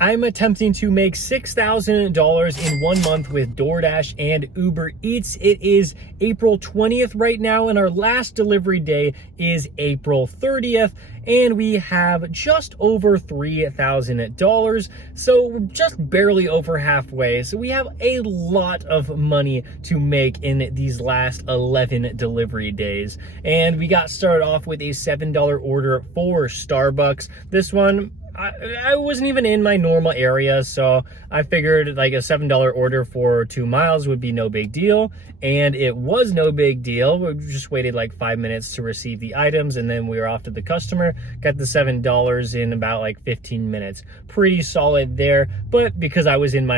I'm attempting to make $6,000 in 1 month with DoorDash and Uber Eats. It is April 20th right now, and our last delivery day is April 30th, and we have just over $3,000. So we're just barely over halfway. So we have a lot of money to make in these last 11 delivery days. And we got started off with a $7 order for Starbucks. This one, I wasn't even in my normal area, so I figured like a $7 order for 2 miles would be no big deal, and it was no big deal. We just waited like 5 minutes to receive the items, and then we were off to the customer. Got the $7 in about like 15 minutes. Pretty solid there, but because I was in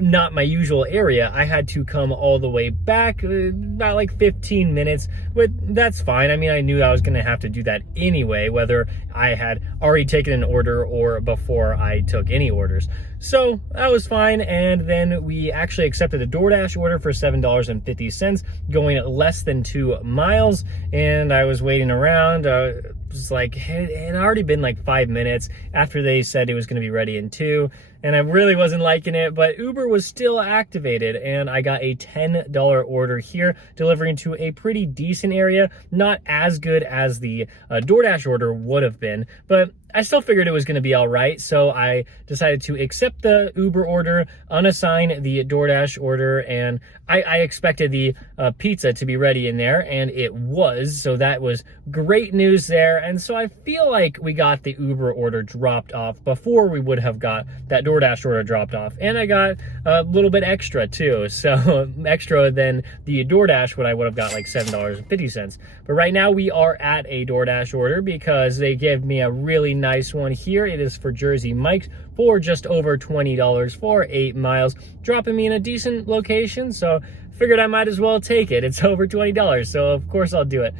not my usual area, I had to come all the way back about like 15 minutes, but that's fine. I mean, I knew I was gonna have to do that anyway, whether I had already taken an order or before I took any orders. So that was fine. And then we actually accepted a DoorDash order for $7.50, going less than 2 miles. And I was waiting around. It was like, it had already been like 5 minutes after they said it was gonna be ready in 2. And I really wasn't liking it, but Uber was still activated, and I got a $10 order here, delivering to a pretty decent area. Not as good as the DoorDash order would have been, but I still figured it was going to be all right. So I decided to accept the Uber order, unassign the DoorDash order, and I expected the pizza to be ready in there, and it was. So that was great news there. And so I feel like we got the Uber order dropped off before we would have got that DoorDash order dropped off. And I got a little bit extra too. So extra than the DoorDash when I would have got like $7.50. But right now we are at a DoorDash order because they gave me a really nice one here. It is for Jersey Mike's for just over $20 for 8 miles, dropping me in a decent location. So figured I might as well take it. It's over $20, so of course I'll do it.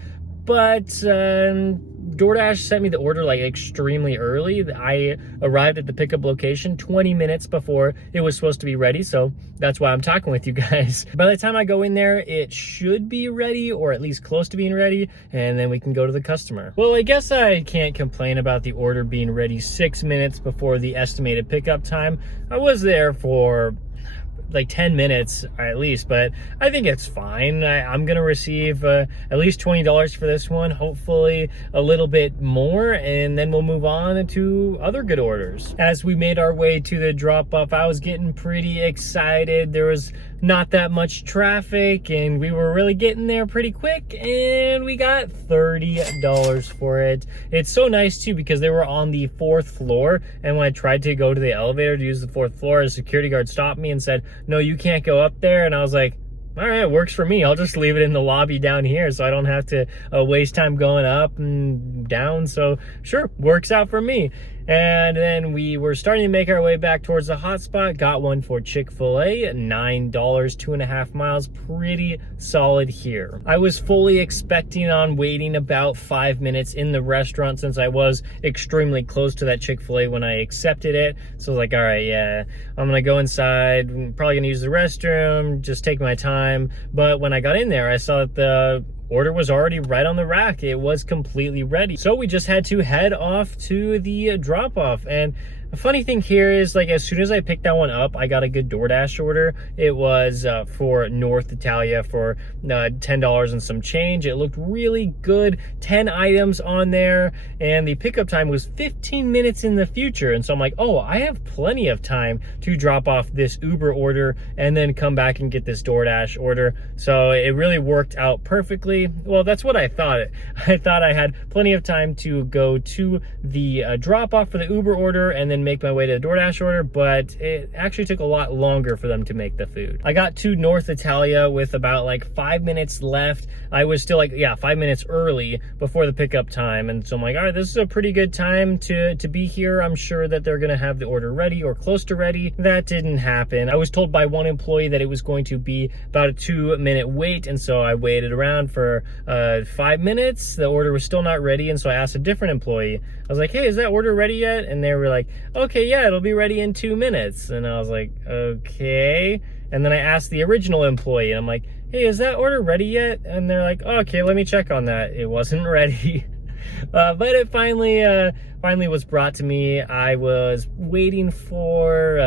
But DoorDash sent me the order like extremely early. I arrived at the pickup location 20 minutes before it was supposed to be ready, so that's why I'm talking with you guys. By the time I go in there, it should be ready, or at least close to being ready, and then we can go to the customer. Well, I guess I can't complain about the order being ready 6 minutes before the estimated pickup time. I was there for like 10 minutes at least, but I think it's fine. I'm gonna receive at least $20 for this one, hopefully a little bit more, and then we'll move on to other good orders. As we made our way to the drop off, I was getting pretty excited. There was not that much traffic, and we were really getting there pretty quick, and we got $30 for it. It's so nice too because they were on the 4th floor, and when I tried to go to the elevator to use the 4th floor, a security guard stopped me and said, "No, you can't go up there." And I was like, all right, it works for me. I'll just leave it in the lobby down here so I don't have to waste time going up and down. So sure, works out for me. And then we were starting to make our way back towards the hotspot. Got one for Chick-fil-A at $9, 2.5 miles. Pretty solid here. I was fully expecting on waiting about 5 minutes in the restaurant since I was extremely close to that Chick-fil-A when I accepted it. So I was like, all right, yeah, I'm gonna go inside. I'm probably gonna use the restroom, just take my time. But when I got in there, I saw that the order was already right on the rack. It was completely ready. So we just had to head off to the drop off. And the funny thing here is, like, as soon as I picked that one up, I got a good DoorDash order. It was for North Italia for $10 and some change. It looked really good. 10 items on there, and the pickup time was 15 minutes in the future. And so I'm like, oh, I have plenty of time to drop off this Uber order and then come back and get this DoorDash order. So it really worked out perfectly. Well, that's what I thought. I thought I had plenty of time to go to the drop off for the Uber order and then make my way to the DoorDash order, but it actually took a lot longer for them to make the food. I got to North Italia with about like 5 minutes left. I was still like, 5 minutes early before the pickup time, and so I'm like, all right, this is a pretty good time to be here. I'm sure that they're gonna have the order ready or close to ready. That didn't happen. I was told by one employee that it was going to be about a 2-minute wait, and so I waited around for 5 minutes. The order was still not ready, and so I asked a different employee. I was like, hey, is that order ready yet? And they were like, okay, yeah, it'll be ready in 2 minutes. And I was like, okay. And then I asked the original employee, and I'm like, hey, is that order ready yet? And they're like, oh, okay, let me check on that. It wasn't ready. But it finally finally was brought to me. I was waiting for,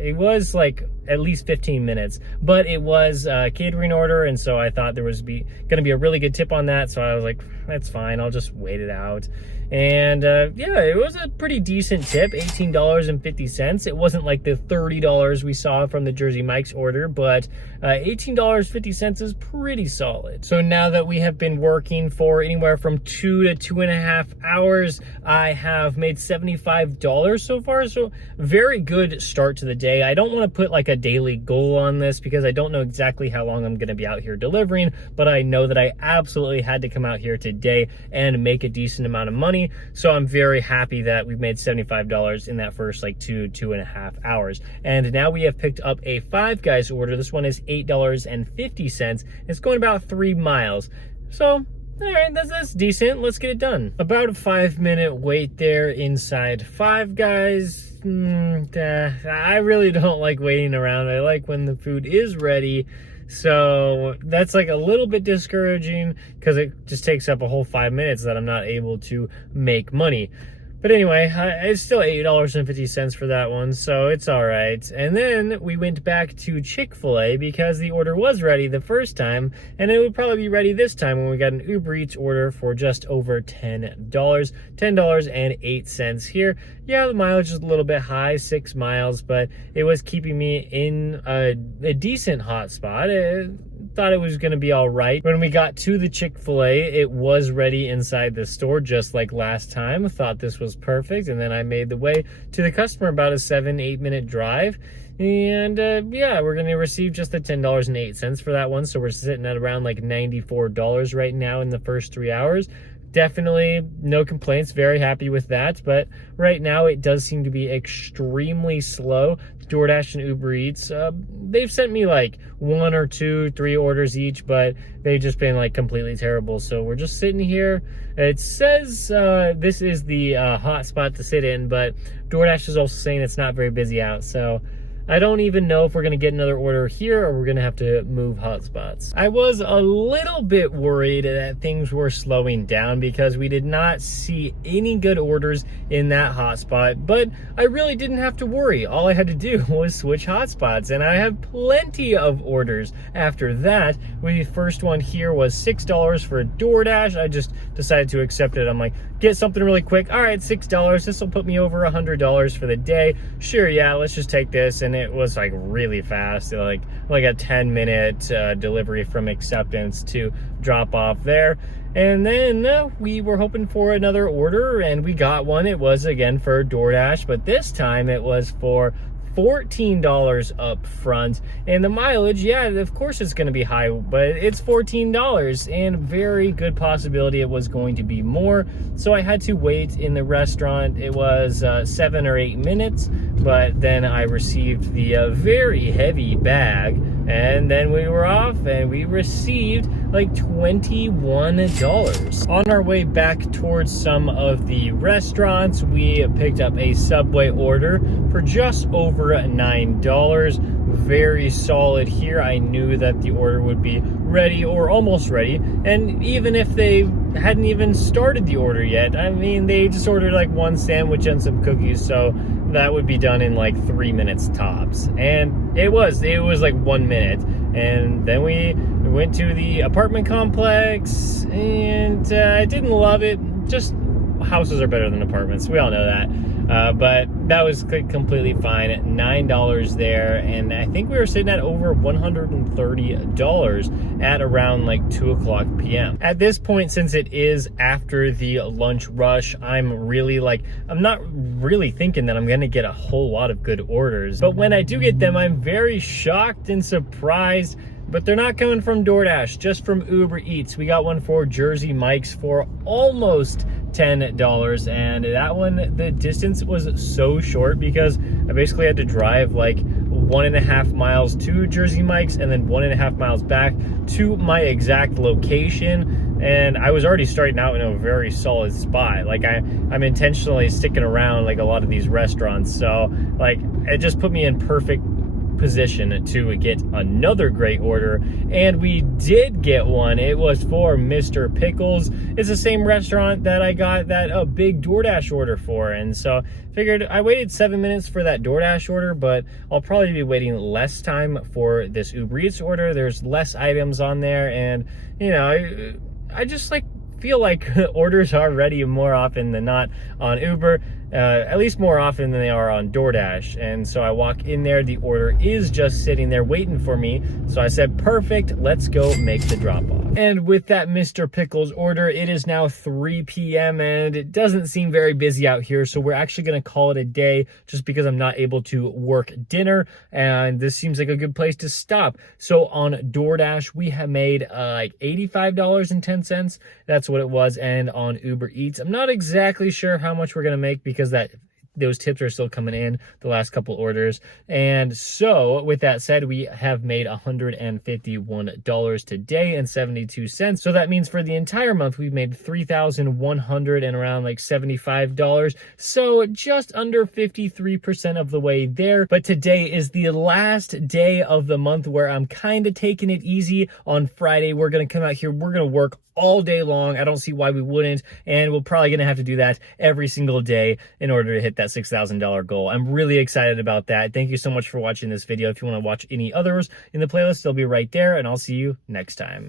it was like at least 15 minutes, but it was a catering order, and so I thought there was gonna be a really good tip on that, so I was like, that's fine, I'll just wait it out. And yeah, it was a pretty decent tip, $18.50. It wasn't like the $30 we saw from the Jersey Mike's order, but $18.50 is pretty solid. So now that we have been working for anywhere from 2 to 2.5 hours, I have made $75 so far. So very good start to the day. I don't want to put like a daily goal on this because I don't know exactly how long I'm going to be out here delivering, but I know that I absolutely had to come out here today and make a decent amount of money. So I'm very happy that we've made $75 in that first like 2.5 hours. And now we have picked up a Five Guys order. This one is $8.50. It's going about 3 miles. So all right, that's decent. Let's get it done. About a 5-minute wait there inside Five Guys. I really don't like waiting around. I like when the food is ready. So that's like a little bit discouraging because it just takes up a whole 5 minutes that I'm not able to make money. But anyway, it's still $8.50 for that one, so it's all right. And then we went back to Chick-fil-A because the order was ready the first time, and it would probably be ready this time when we got an Uber Eats order for just over $10. $10.08 here. Yeah, the mileage is a little bit high, 6 miles, but it was keeping me in a decent hot spot. Thought it was going to be all right. When we got to the Chick-fil-A, it was ready inside the store just like last time. Thought this was perfect, and then I made the way to the customer, about a 7-8 minute drive. And yeah, we're going to receive just the $10.08 for that one. So we're sitting at around like $94 right now in the first 3 hours. Definitely no complaints, very happy with that, but right now it does seem to be extremely slow. DoorDash and Uber Eats, they've sent me like 1 or 2, 3 orders each, but they've just been like completely terrible. So we're just sitting here. It says this is the hot spot to sit in, but DoorDash is also saying it's not very busy out, so I don't even know if we're going to get another order here or we're going to have to move hotspots. I was a little bit worried that things were slowing down because we did not see any good orders in that hotspot, but I really didn't have to worry. All I had to do was switch hotspots, and I have plenty of orders after that. The first one here was $6 for DoorDash. I just decided to accept it. I'm like, get something really quick. All right, $6. This will put me over $100 for the day. Sure, yeah, let's just take this. And it was like really fast, like a 10-minute delivery from acceptance to drop off there. And then we were hoping for another order, and we got one. It was again for DoorDash, but this time it was for $14 up front. And the mileage, yeah, of course it's going to be high, but it's $14, and very good possibility it was going to be more. So I had to wait in the restaurant. It was 7 or 8 minutes, but then I received the very heavy bag, and then we were off and we received like $21. On our way back towards some of the restaurants, we picked up a Subway order for just over $9. Very solid here. I knew that the order would be ready or almost ready, and even if they hadn't even started the order yet, I mean, they just ordered like one sandwich and some cookies, so that would be done in like 3 minutes tops. And it was like 1 minute. And then we went to the apartment complex, and I didn't love it. Just houses are better than apartments, we all know that. But that was completely fine. $9 there, and I think we were sitting at over $130 at around like 2:00 p.m. At this point, since it is after the lunch rush, I'm not really thinking that I'm gonna get a whole lot of good orders. But when I do get them, I'm very shocked and surprised. But they're not coming from DoorDash, just from Uber Eats. We got one for Jersey Mike's for almost $10, and that one, the distance was so short because I basically had to drive like 1.5 miles to Jersey Mike's and then 1.5 miles back to my exact location. And I was already starting out in a very solid spot. Like I'm intentionally sticking around like a lot of these restaurants, so like it just put me in perfect position to get another great order, and we did get one. It was for Mr. Pickles. It's the same restaurant that I got that big DoorDash order for, and so figured I waited 7 minutes for that DoorDash order, but I'll probably be waiting less time for this Uber Eats order. There's less items on there, and you know, I just feel like orders are ready more often than not on Uber, at least more often than they are on DoorDash. And so I walk in there, the order is just sitting there waiting for me. So I said, perfect, let's go make the drop off. And with that Mr. Pickles order, it is now 3 p.m. and it doesn't seem very busy out here. So we're actually going to call it a day just because I'm not able to work dinner. And this seems like a good place to stop. So on DoorDash, we have made like $85.10. That's what it was. And on Uber Eats, I'm not exactly sure how much we're going to make because those tips are still coming in the last couple orders. And so with that said, we have made $151 today and 72 cents. So that means for the entire month, we've made $3,100 and around like $75. So just under 53% of the way there. But today is the last day of the month where I'm kind of taking it easy. On Friday, we're going to come out here. We're going to work all day long. I don't see why we wouldn't. And we're probably going to have to do that every single day in order to hit that $6,000 goal. I'm really excited about that. Thank you so much for watching this video. If you want to watch any others in the playlist, they'll be right there, and I'll see you next time.